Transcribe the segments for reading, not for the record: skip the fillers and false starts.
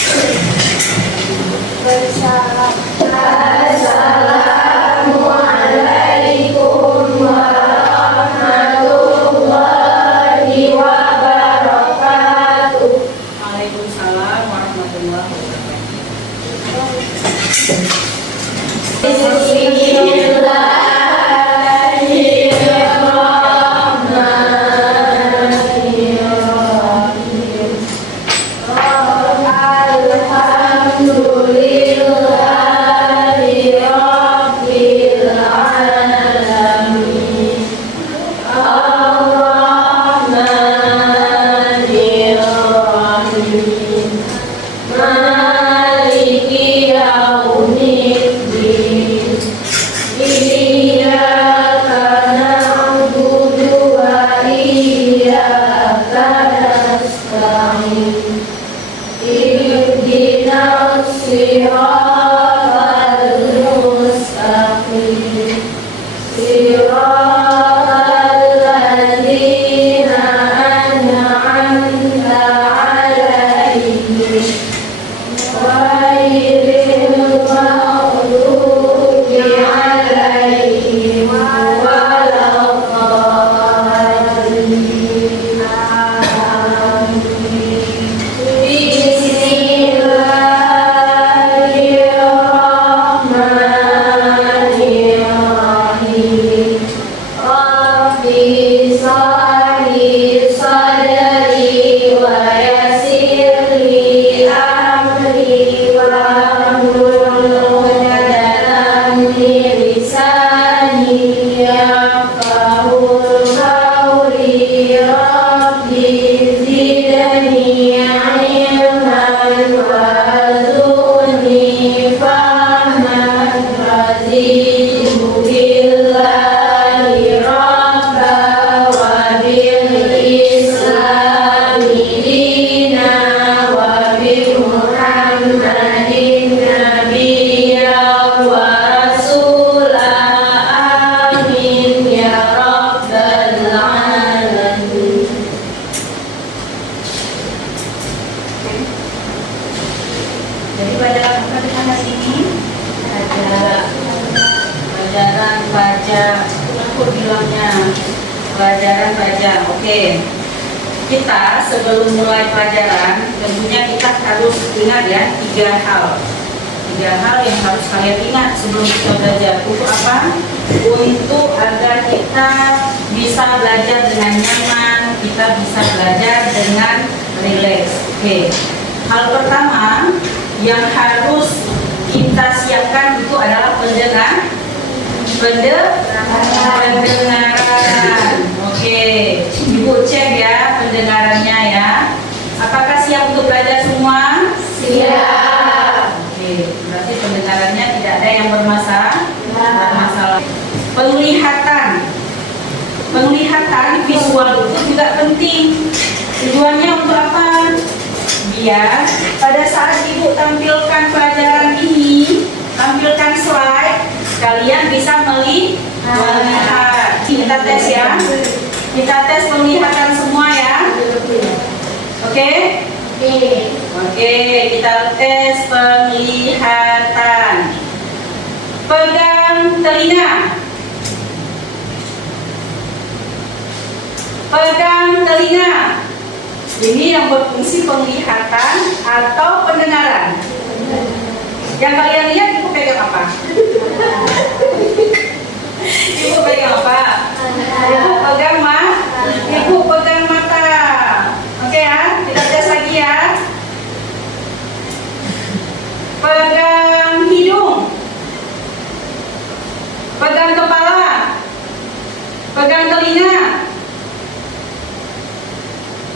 Assalamualaikum warahmatullahi wabarakatuh. Waalaikumsalam warahmatullahi Bismillahirrahmanirrahim. Alhamdulillahi rabbil alamin. Ar-Rahmanir-Rahim. Maliki yaumiddin. Iyyaka na'budu wa iyyaka nasta'in. Ihdinas siratal mustaqim. Siratal ladzina an'amta 'alaihim ghairil maghdubi 'alaihim waladdallin. Amin. Bismillahirrahmanirrahim. Rabbi shrahli sadri wa yassir li amri wahlul 'uqdatam min lisani yafqahul qawli. Rabbi zidni ilman warzuqni fahman raditu billahi rabba wa bil islami dina wa bi muhammadin nabiyya wa rasula. Amin ya rabbal alamin. Jadi pada pertandingan hari ini ada pelajaran baca, aku bilangnya pelajaran baca. Oke. Kita sebelum mulai pelajaran tentunya kita harus ingat ya 3 hal. 3 hal yang harus kalian ingat sebelum kita belajar. Untuk apa? Untuk agar kita bisa belajar dengan nyaman, kita bisa belajar dengan rileks. Oke. Hal pertama yang harus kita siapkan itu adalah pendengaran. Oke, Ibu cek ya pendengarannya ya. Apakah siap untuk belajar semua? Siap. Oke, berarti pendengarannya tidak ada yang bermasalah. Penglihatan visual itu juga penting. Tujuannya untuk apa? Biar pada saat Ibu tampilkan pelajaran ini, tampilkan slide, kalian bisa melihat. Kita tes ya. Kita tes penglihatan semua ya. Oke? Oke, kita tes penglihatan. Pegang telinga. Pegang telinga. Ini yang berfungsi penglihatan atau pendengaran. Yang kalian lihat Ibu pegang apa? Ibu pegang apa? Ibu pegang Ibu pegang mata. Oke ya, kita tes lagi ya. Pegang hidung. Pegang kepala. Pegang telinga.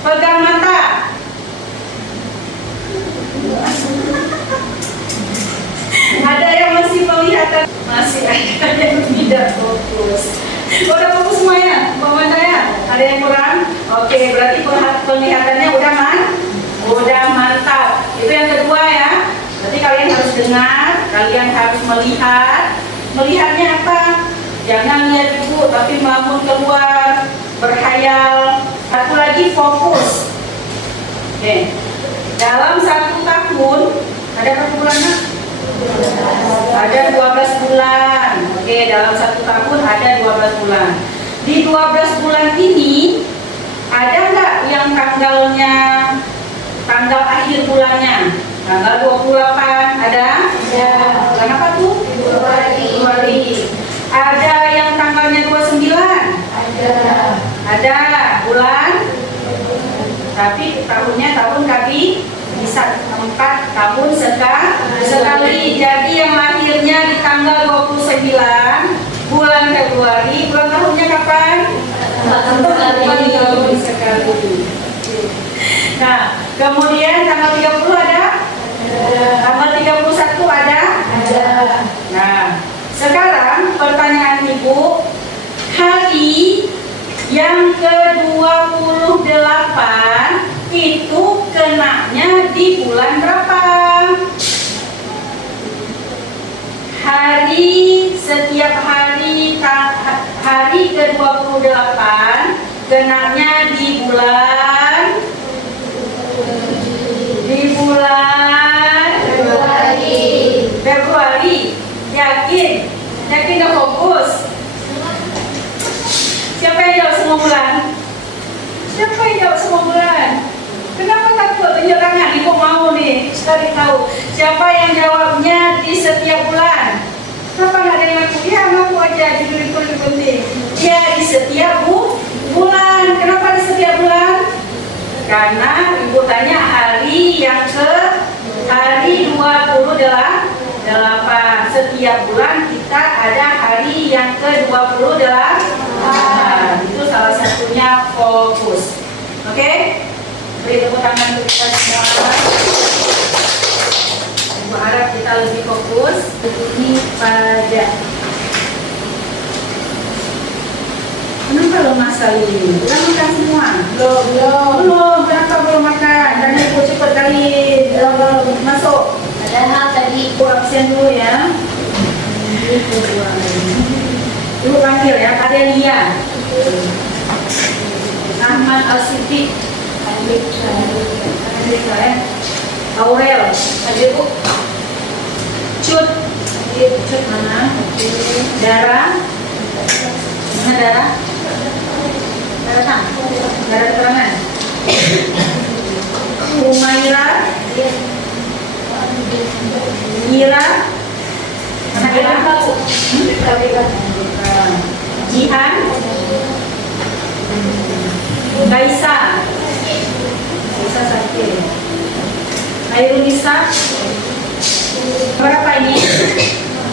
Pegang mata. Ada yang masih penglihatan, masih ada yang tidak fokus. Udah fokus semuanya, Mama saya? Ada yang kurang? Oke, berarti penglihatannya udah mantap. Itu yang kedua ya. Berarti kalian harus dengar, kalian harus melihat. Melihatnya apa? Jangan lihat Ibu, tapi melamun keluar, berkhayal. Satu lagi fokus. Oke. Dalam 1 tahun tahun ada berapa bulan, Nak? Ada 12 bulan. Oke, dalam 1 tahun ada 12 bulan. Di 12 bulan ini ada nggak yang tanggal akhir bulannya? Tanggal 28 ada? Ada. Bulan apa tuh? Februari. Ada yang tanggalnya 29? Ada. Bulan? Tapi tahunnya tahun kali bisa 4 tahun sekali. Jadi yang lahirnya di tanggal 29 bulan Februari, bulan tahunnya kapan? 4 tahun sekali. Nah, kemudian tanggal 30 ada? Tanggal 31 ada? Nah, sekarang pertanyaan Ibu, hari yang ke-28 itu kenanya di bulan berapa? Setiap hari ke-28 kenanya di bulan Februari. Yakin gak fokus? Siapa yang jawab semua bulan? Kenapa takut? Tunjuk tangan, Ibu mau nih sekali tahu siapa yang jawabnya di setiap bulan. Kenapa nggak ada yang ngaku? Ya ngaku aja, jujur itu lebih penting. Ya di setiap bulan. Kenapa di setiap bulan? Karena Ibu tanya hari 28. Setiap bulan kita ada hari yang ke-28. Itu salah satunya fokus. Oke? Beri tepuk tangan untuk kita semua. Ibu harap kita lebih fokus. Ini pada. Kenapa lemas kali ini? Udah makan semua? Belum. Kenapa belum makan? Dan Ibu cepat kali masuk. Padahal tadi Ibu absen dulu ya. Ibu panggil ya, Adelia, Ahmad Al-Siddiq, Aurel, hadir Bu. Cut mana? Dara, mana Dara? Dara keterangan. Humaira, Mira, Jihan, Gaisa sakit, Airunisa. Berapa ini?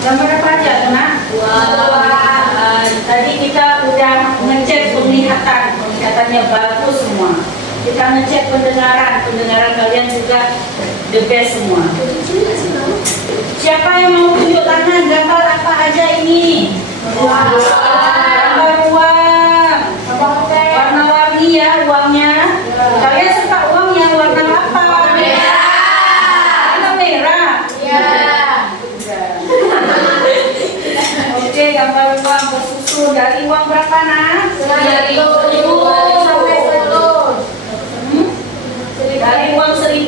Gambar apa aja, Nak? Tadi kita udah ngecek penglihatannya bagus semua. Kita ngecek pendengaran kalian juga the best semua. Siapa yang mau tunjuk tangan gambar apa aja ini? Gambar uang. Warna-warni ya uangnya. Kalian suka uang yang warna apa? Warna merah. Oke, gambar uang bersusun dari uang berapa, Nak? 1.000 sampai 100. Dari uang 1.000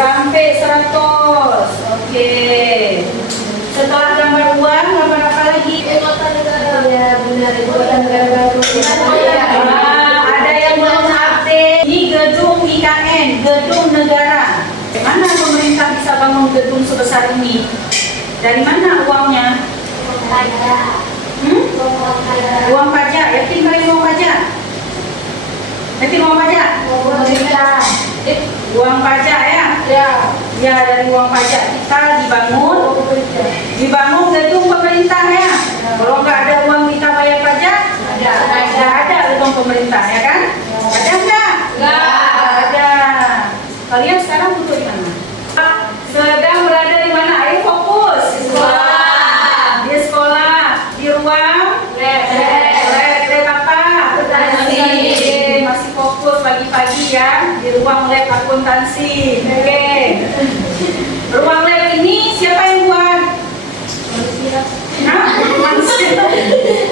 sampai 100. Oke. Setelah gambar uang, gambar apa lagi? Ada yang belum update. Ini gedung IKN, gedung negara. Mana pemerintah bisa bangun gedung sebesar ini? Dari mana uangnya? Uang pajak. Yakin kalian uang pajak? Uang pajak ya? Ya, dari uang pajak kita dibangun gedung pemerintah ya. Kalau nggak ada uang kita bayar pajak, nggak ada gedung pemerintah ya kan? Ada nggak? Nggak ada. Kalian sekarang butuh di mana? Sedang berada di mana? Ayo fokus. Di sekolah, di ruang lab apa? Masih fokus pagi-pagi ya di ruang lab akuntansi. Oke. Ruang lab ini siapa yang buat? Manusia.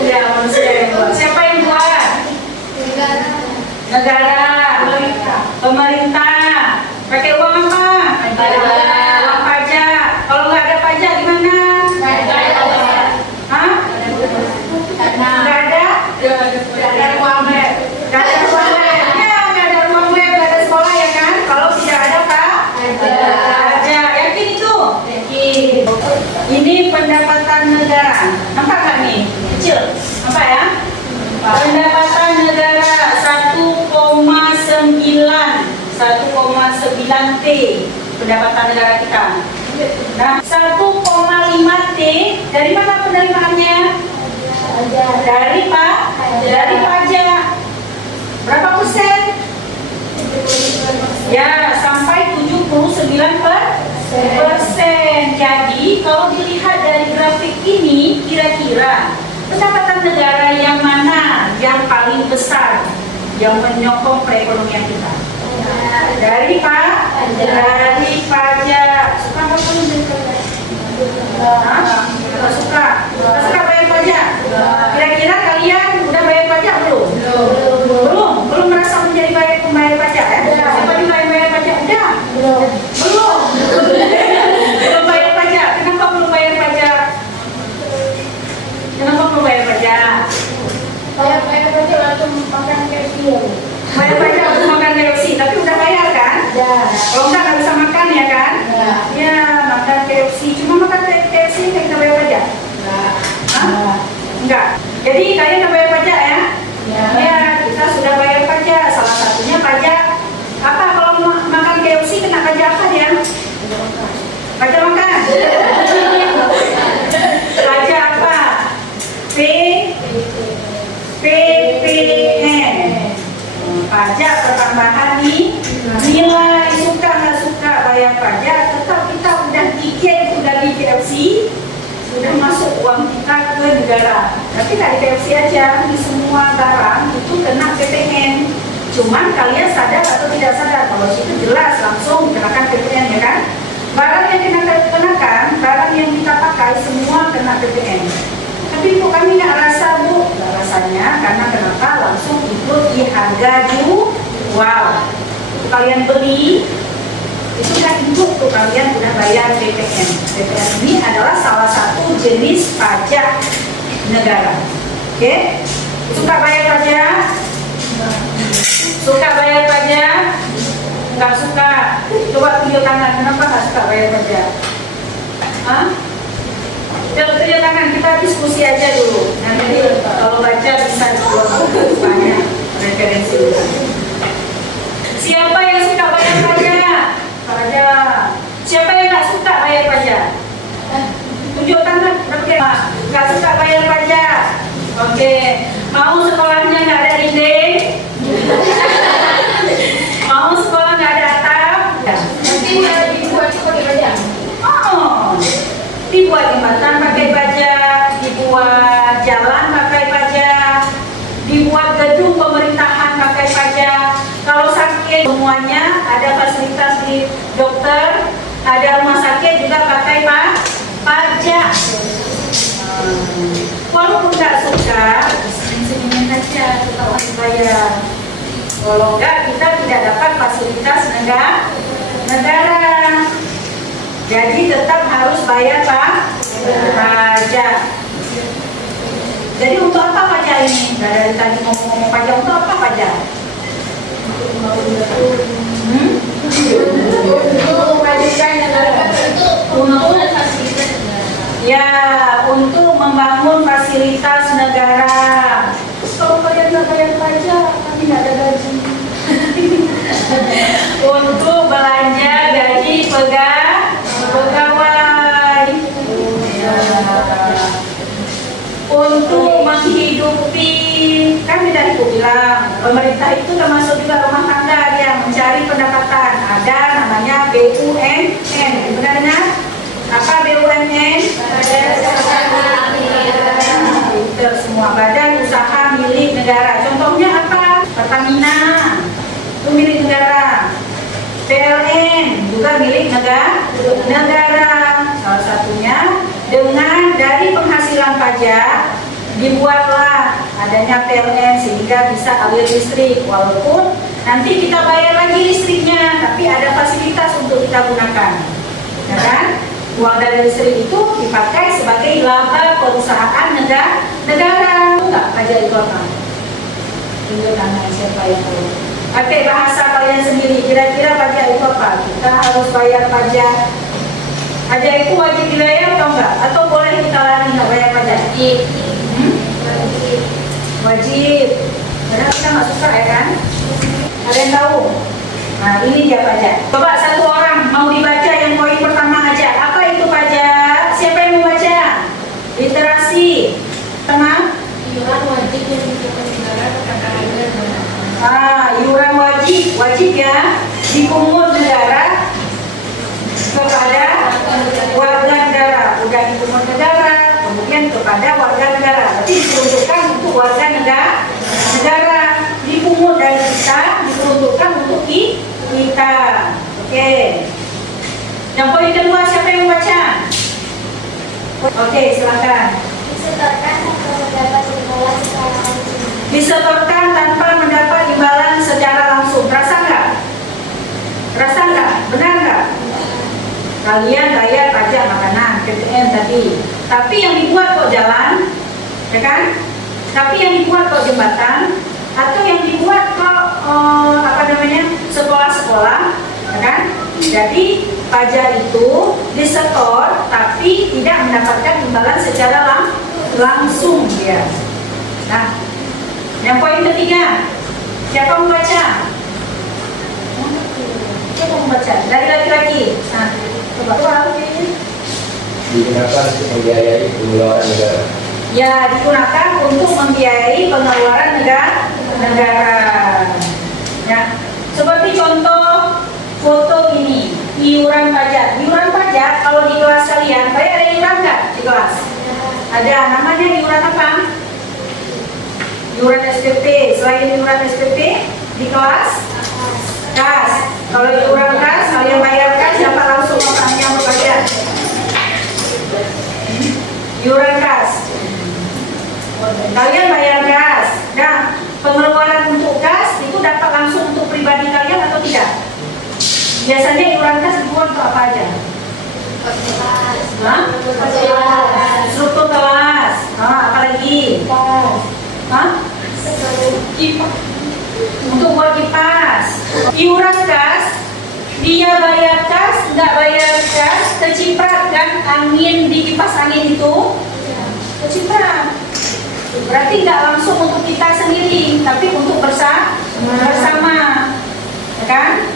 Ya, manusia yang buat. Siapa yang buat? Negara. Pemerintah. Pakai uang pendapatan negara kita. Nah, 1,5 T dari mana penerimaannya? Dari pajak. Berapa persen? Ya, sampai 79%. Jadi, kalau dilihat dari grafik ini, kira-kira pendapatan negara yang mana yang paling besar yang menyokong perekonomian kita? Dari pajak. Suka nggak perlu nggak suka bayar pajak. Kira-kira kalian udah bayar pajak belum? Belum merasa menjadi pembayar pajak ya? Siapa yang bayar pajak? Udah? Belum bayar pajak. Kenapa belum bayar pajak? Bayar pajak langsung makan KFC. Bayar pajak untuk makan KFC, tapi udah bayar kan? Kalau enggak bisa makan ya kan? Ya, makan KFC. Cuma makan KFC kita bayar pajak? Enggak. Jadi kalian udah bayar pajak ya? Ya, kita sudah bayar pajak. Salah satunya pajak apa? Kalau makan KFC kena pajak apa dia? Pajak makan. Pajak apa? PPN. Pajak pertambahan nilai. Suka nggak suka bayar pajak, tetap kita udah tiket, udah di KFC, udah masuk uang kita ke negara. Tapi nggak di KFC aja, di semua barang itu kena PPN. Cuman kalian sadar atau tidak sadar? Kalau situ jelas langsung kenakan PPN ya kan? Barang yang kenakan, barang yang kita pakai semua kena PPN. Tapi kok kami nggak rasa bu? Nggak rasanya karena kenapa? Langsung ikut di harga jual. Kalian beli itu kan include tuh kalian udah bayar PPN. PPN ini adalah salah satu jenis pajak negara. Oke? Suka bayar pajak? Suka bayar pajak? Nggak suka? Coba tunjuk tangan. Kenapa nggak suka bayar pajak? Hah? Tunjuk tangan, kita diskusi aja dulu. Nanti kalau baca bisa banyak referensi. Siapa yang suka bayar pajak? Siapa yang nggak suka bayar pajak? Tunjuk tangan. Nggak suka bayar pajak. Oke. Mau sekolahnya nggak ada dinding? Mau sekolah nggak ada atap? Nanti dibuat pakai pajak. Oh, dibuat jembatan pakai pajak, dibuat jalan pakai pajak, dibuat gedung pemerintahan pakai pajak. Kalau sakit semuanya ada fasilitas di dokter, ada rumah sakit juga pakai pajak. Walaupun nggak suka, senyum-senyumin aja, kita harus bayar. Kalau nggak, kita tidak dapat fasilitas negara. Jadi tetap harus bayar pajak. Jadi untuk apa pajak ini? Dari tadi ngomong-ngomong pajak, untuk apa pajak? Untuk membangun fasilitas negara. Kalau kalian nggak bayar pajak, kami nggak ada gaji. Untuk belanja gaji pegawai. Untuk menghidupi, kan tidak ibu bilang, pemerintah itu termasuk juga rumah tangga yang mencari pendapatan. Ada namanya BUMN, benar-benar? Apa BUMN? Semua badan usaha milik negara. Contohnya apa? Pertamina itu milik negara. PLN juga milik negara. Salah satunya dengan dari penghasilan pajak dibuatlah adanya PLN sehingga bisa alir listrik. Walaupun nanti kita bayar lagi listriknya, tapi ada fasilitas untuk kita gunakan, ya kan? Uang dari listrik itu dipakai sebagai laba perusahaan negara. Enggak pajak itu apa? Tunjuk tangan siapa yang tahu. Pakai bahasa kalian sendiri. Kira-kira pajak itu apa? Kita harus bayar pajak. Pajak itu wajib dibayar atau enggak? Atau boleh kita lari nggak bayar pajak? Wajib. Padahal kita nggak suka ya kan? Kalian tahu? Nah ini dia pajak. Coba satu orang warga negara. Tapi diperuntukkan untuk warga negara. Dipungut dari kita, diperuntukkan untuk kita. Oke. Yang poin kedua, siapa yang membaca? Oke, silakan. Disetorkan tanpa mendapat imbalan secara langsung. Rasa nggak? Rasa nggak? Benar nggak? Kalian bayar pajak makanan, PPN tadi. Tapi yang dibuat kok jalan, ya kan? Tapi yang dibuat kok jembatan, atau yang dibuat kok sekolah-sekolah, ya kan? Jadi pajak itu disetor, tapi tidak mendapatkan imbalan secara langsung dia. Nah, yang poin ketiga, siapa membaca? Siapa membaca? Dari laki-laki. Nah, coba. Digunakan untuk membiayai pengeluaran negara. Ya, digunakan untuk membiayai pengeluaran negara. Ya, seperti contoh foto ini, iuran pajak. Iuran pajak kalau di kelas kalian, kalian ada iuran nggak di kelas? Ada, namanya iuran apa? Iuran SPP. Selain iuran SPP di kelas kas. Kalau iuran kas, kalian bayar kas, dapat langsung orangnya berbayar. Iuran kas. Kalian bayar gas. Nah, pengeluaran untuk gas itu dapat langsung untuk pribadi kalian atau tidak? Biasanya iuran gas dibuat untuk apa aja? Struktur kelas. Apa lagi? Untuk buat kipas. Iuran gas, dia bayar gas, nggak bayar gas, keciprat kan angin di kipas angin itu? Keciprat. Berarti nggak langsung untuk kita sendiri, tapi untuk bersama, ya kan?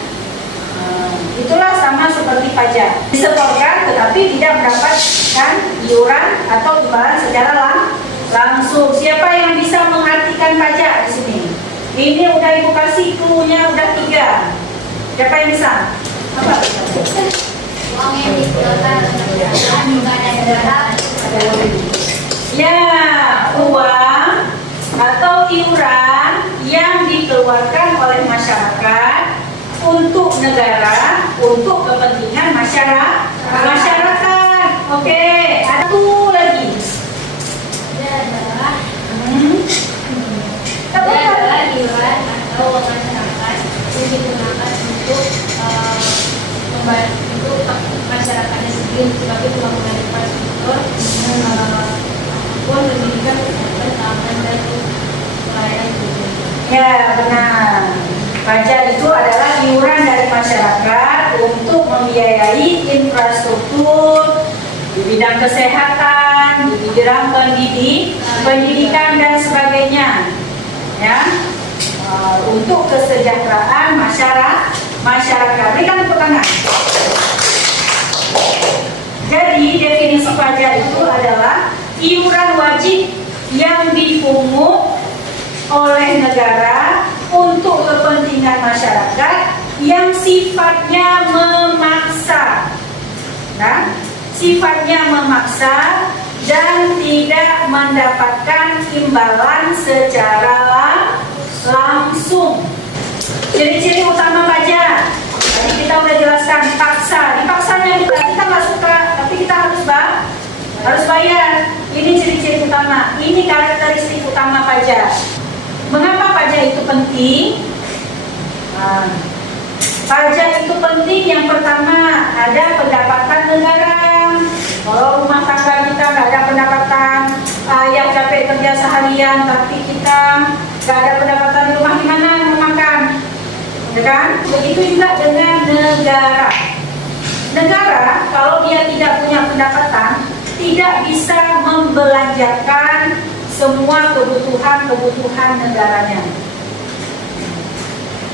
Itulah sama seperti pajak, disetorkan tetapi tidak mendapatkan iuran atau imbalan secara langsung. Siapa yang bisa mengartikan pajak di sini? Ini udah ibu kasih clue-nya udah 3. Siapa yang bisa? Apa? Uang yang dikeluarkan Ya, uang atau iuran yang dikeluarkan oleh masyarakat untuk negara, untuk kepentingan masyarakat. Oke, ada satu lagi. adalah iuran atau uang masyarakat yang digunakan untuk masyarakatnya sendiri sebagai pembangunan infrastruktur, apapun pendidikan, kesehatan, keamanan dan pelayanan publik. Ya, benar. Pajak itu adalah iuran dari masyarakat untuk membiayai infrastruktur di bidang kesehatan, di bidang pendidikan dan sebagainya. Ya, untuk kesejahteraan masyarakat. Berikan tepuk tangan. Jadi definisi pajak itu adalah iuran wajib yang dipungut oleh negara untuk kepentingan masyarakat yang sifatnya memaksa. Nah, sifatnya memaksa dan tidak mendapatkan imbalan secara langsung. Ciri-ciri utama pajak tadi kita udah jelaskan. Dipaksanya kita nggak suka, tapi kita harus bayar. Ini ciri-ciri utama, ini karakteristik utama pajak. Mengapa pajak itu penting? Pajak itu penting, yang pertama ada pendapatan negara. Kalau rumah tangga kita nggak ada pendapatan, ayah capek kerja seharian, tapi kita nggak ada pendapatan di rumah, gimana makan? Ya kan? Begitu juga dengan negara. Negara kalau dia tidak punya pendapatan, tidak bisa membelanjakan semua kebutuhan negaranya.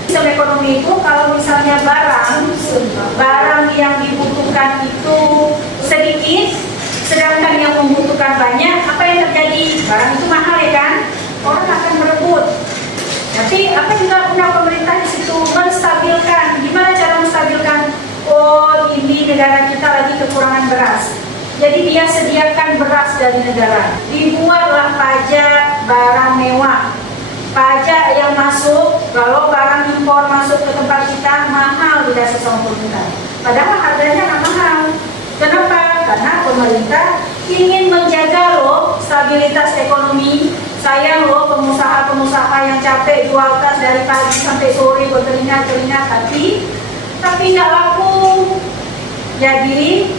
Sistem ekonomi itu kalau misalnya barang yang dibutuhkan itu sedikit, sedangkan yang membutuhkan banyak, apa yang terjadi? Barang itu mahal, ya kan? Orang akan berebut. Tapi apa yang dilakukan pemerintah di situ? Menstabilkan. Gimana cara menstabilkan? Oh, ini negara kita lagi kekurangan beras. Jadi dia sediakan beras dari negara. Dibuatlah pajak barang mewah. Pajak yang masuk, kalau barang impor masuk ke tempat kita mahal dikasih sama pemerintah. Padahal harganya nggak mahal. Kenapa? Karena pemerintah ingin menjaga loh stabilitas ekonomi. Sayang loh pengusaha-pengusaha yang capek jual tas dari pagi sampai sore berkeringat-keringat tapi nggak laku. Jadi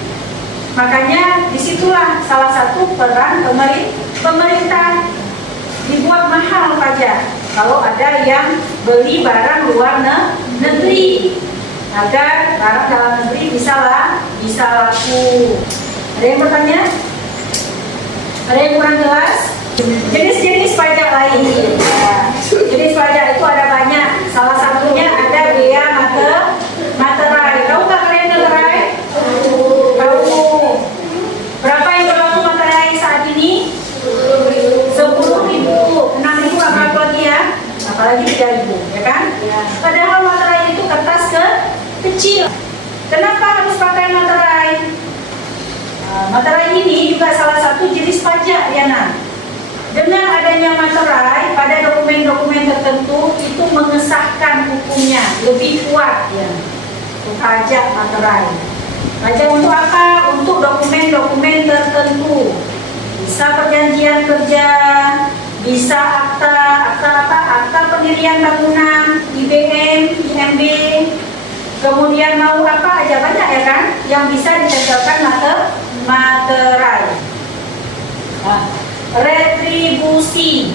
makanya disitulah salah satu peran pemerintah. Dibuat mahal pajak kalau ada yang beli barang luar negeri agar barang dalam negeri bisa laku. Ada yang bertanya? Ada yang kurang jelas? Jenis-jenis pajak lain. Ya. Jenis pajak itu ada banyak. Salah satunya ada bea materai. Tahu nggak kalian materai? Tahu. Berapa yang berlaku materai saat ini? 10.000, 6.000 apalagi ya, apalagi 3.000, ya kan? Ya. Padahal materai itu kertas kecil. Kenapa harus pakai materai? Materai ini juga salah satu jenis pajak, Yana. Dengan adanya materai pada dokumen-dokumen tertentu itu mengesahkan hukumnya lebih kuat, ya. Untuk pajak materai. Pajak untuk apa? Untuk dokumen-dokumen tertentu. Bisa perjanjian kerja, bisa akta pendirian bangunan, IBM, IMB, kemudian mau apa aja banyak ya kan, yang bisa ditempelkan materai. Nah, retribusi.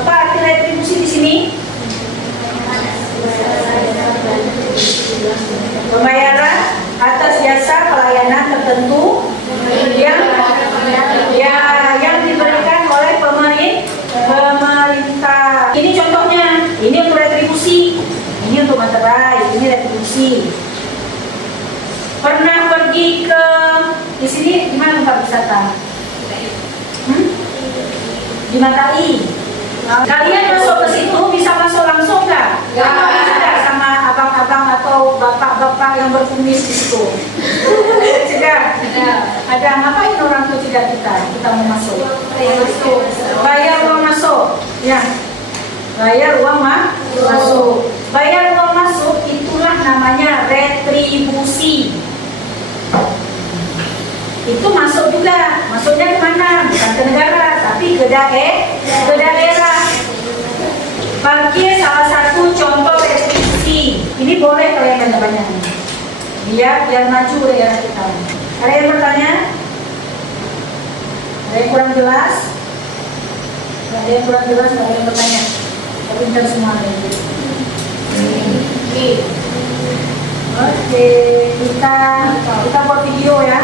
Apa arti retribusi di sini? Pembayaran atas jasa pelayanan tertentu yang diberikan oleh pemerintah. Ini contohnya, ini untuk retribusi, ini untuk materai, ini retribusi. Pernah pergi ke di sini di mana tempat wisata? Di Matai. Kalian masuk ke situ bisa masuk langsung nggak? Tidak sama abang-abang atau bapak-bapak yang berkumis di situ. Tidak. Ada ngapain orang tuh tidak kita mau masuk? Bayar uang masuk. Ya. Bayar uang masuk. Bayar uang masuk itulah namanya retribusi. Itu masuk juga. Masuknya kemana? Bukan ke negara, tapi ke daerah. Parkir salah satu contoh retribusi. Ini boleh kalian banyak-banyak. Biar maju daerah kita. Ada yang bertanya? Ada yang kurang jelas? Ada yang kurang jelas? Ada yang bertanya? Pintar semua. Oke, kita buat video ya.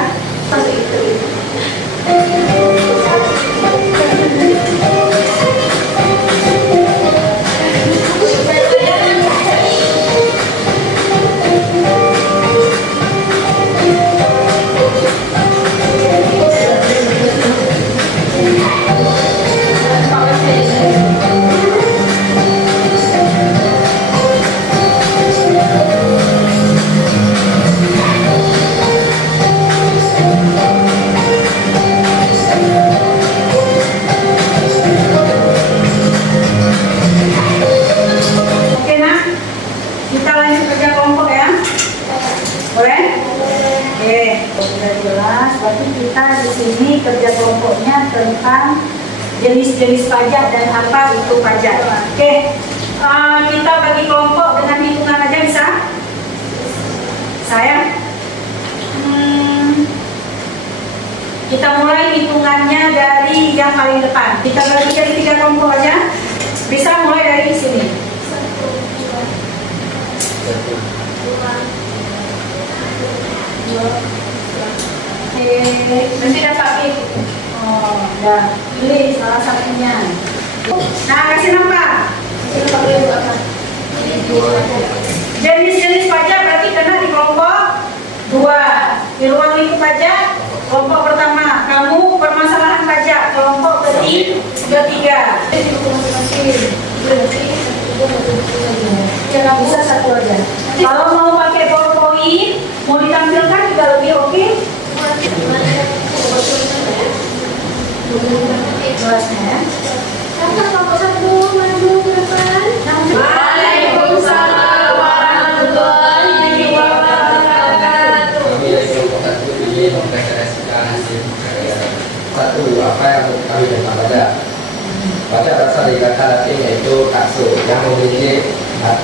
Jenis-jenis pajak dan apa itu pajak. Oke, kita bagi kelompok dengan hitungan aja bisa? Sayang? Kita mulai hitungannya dari yang paling depan. Kita bagi jadi 3 kelompok aja. Bisa mulai dari sini. 1, 2, 3. Oke, nanti dapat oh, udah pilih salah satunya. Nah, kasih nama. Jenis-jenis pajak berarti kena di kelompok 2. Di ruang lingkup pajak kelompok pertama, kamu permasalahan pajak kelompok ketiga. Jangan bisa satu aja. Kalau mau pakai PowerPoint, mau ditampilkan juga lebih oke.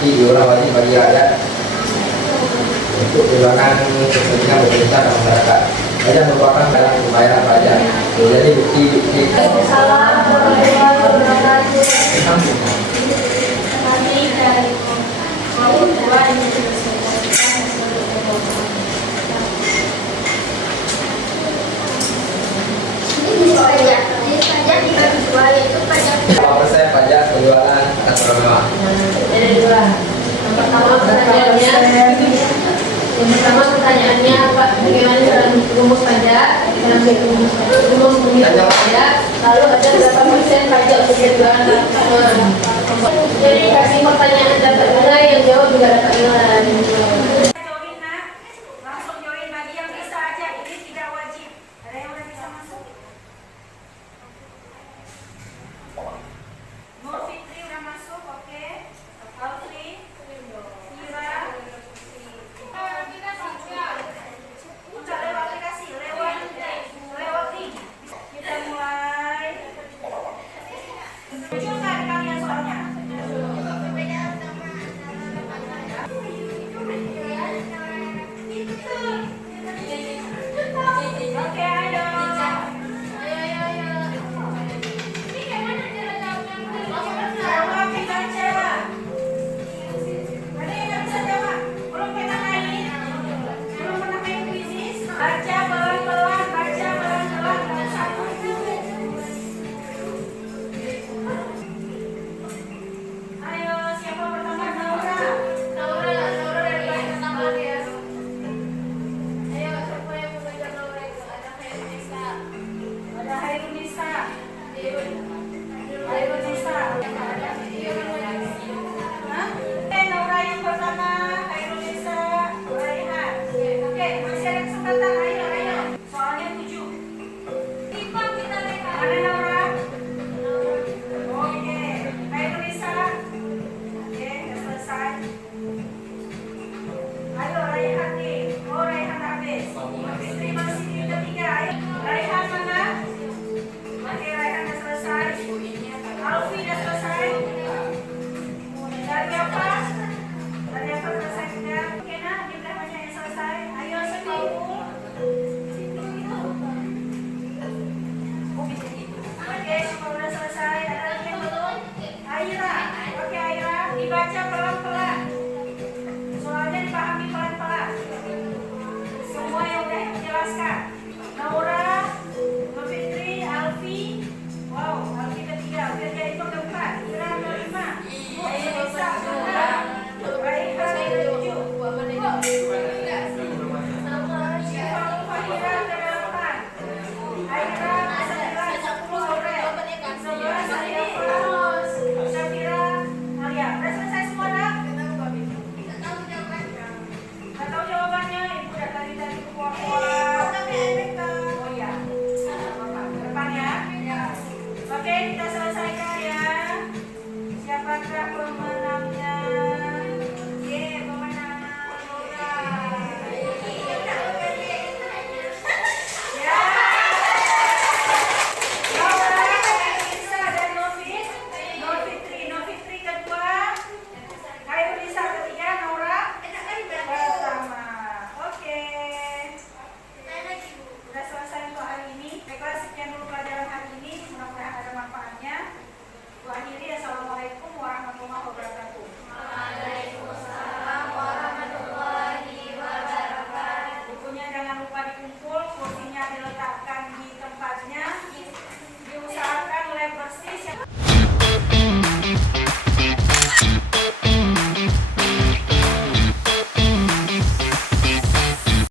pasti iuran wajib bagi rakyat untuk kehilangan kepentingan pemerintah dan masyarakat. Pajak merupakan dalam pembayaran pajak. Jadi bukti-bukti. Assalamualaikum warahmatullahi wabarakatuh. Kami dari Maupun Dua ini Persen pajak penjualan atas barang mewah. ada dua. Yang pertanyaannya, Pak, bagaimana cara rumus pajak? Rumus pajak. Lalu ada berapa persen pajak untuk penjualan customer? Jadi kasih pertanyaan dapat nilai, yang jawab juga dapat nilai.